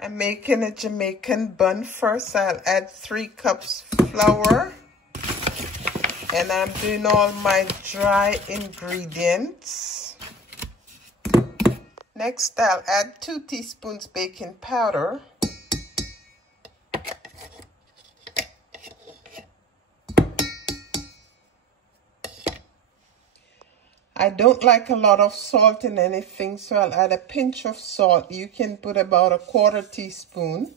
I'm making a Jamaican bun first. I'll add 3 cups flour. And I'm doing all my dry ingredients. Next, I'll add 2 teaspoons baking powder. I don't like a lot of salt in anything, so I'll add a pinch of salt. You can put about a 1/4 teaspoon.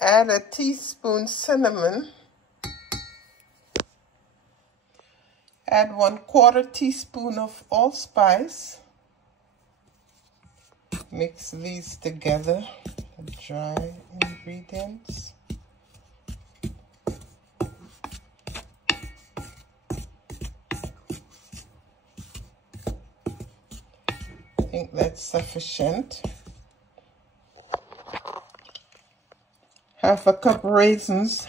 Add a teaspoon cinnamon. Add 1/4 teaspoon of allspice. Mix these together, the dry ingredients. I think that's sufficient. 1/2 cup raisins.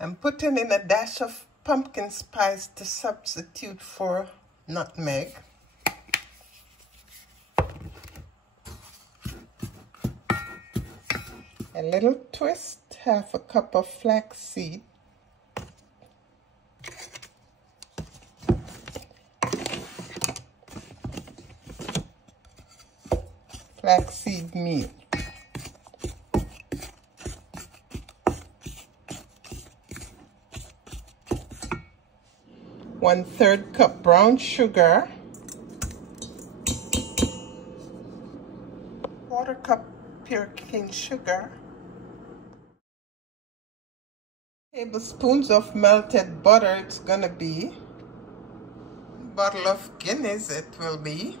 I'm putting in a dash of pumpkin spice to substitute for nutmeg. A little twist, 1/2 cup of flax seed. Flaxseed meal. 1/3 cup brown sugar, 1/4 cup pure cane sugar, tablespoons of melted butter. It's gonna be a bottle of Guinness. It will be.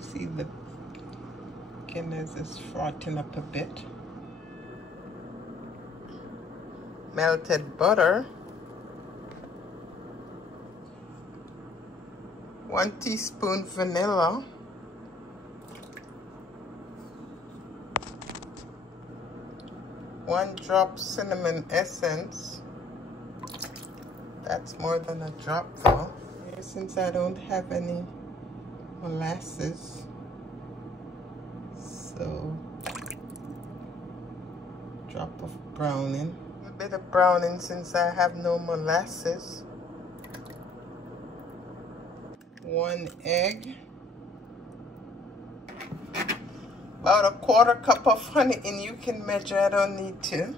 See, the Guinness is frothing up a bit. Melted butter. 1 teaspoon vanilla. 1 drop cinnamon essence. That's more than a drop though. Since I don't have any molasses, so drop of browning. A bit of browning since I have no molasses. 1 egg. About a 1/4 cup of honey, and you can measure, I don't need to.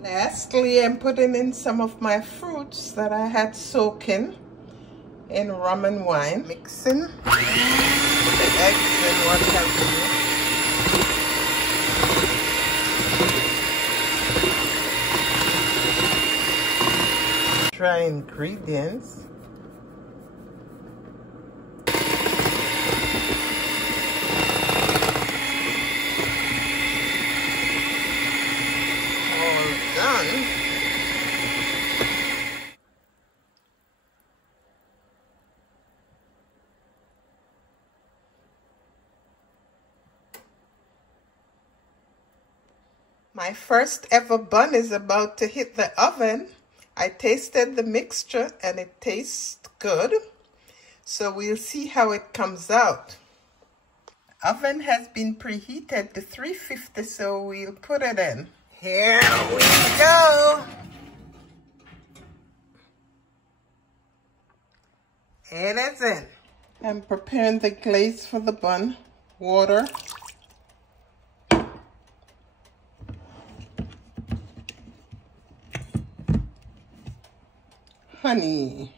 Lastly, I'm putting in some of my fruits that I had soaking in rum and wine. Mixing the eggs and what have you. Dry ingredients. My first ever bun is about to hit the oven. I tasted the mixture and it tastes good. So we'll see how it comes out. Oven has been preheated to 350, so we'll put it in. Here we go. It is in. I'm preparing the glaze for the bun. Water. Honey.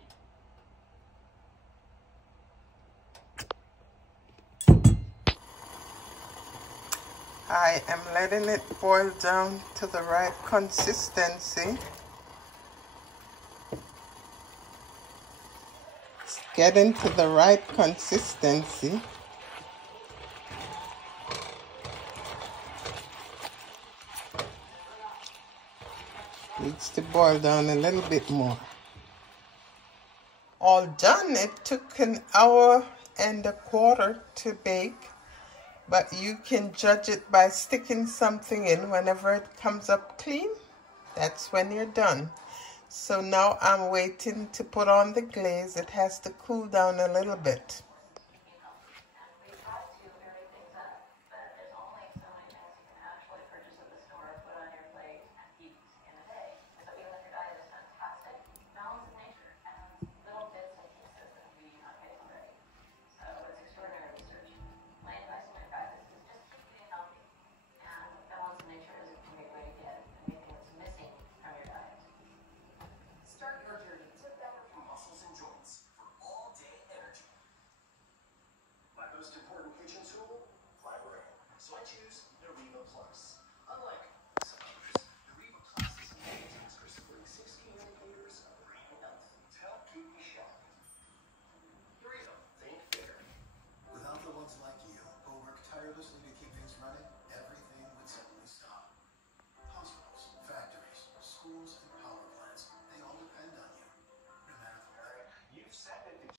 I am letting it boil down to the right consistency. It's getting to the right consistency. Needs to boil down a little bit more. All done. It took an hour and a quarter to bake, but you can judge it by sticking something in. Whenever it comes up clean, that's when you're done. So now I'm waiting to put on the glaze. It has to cool down a little bit.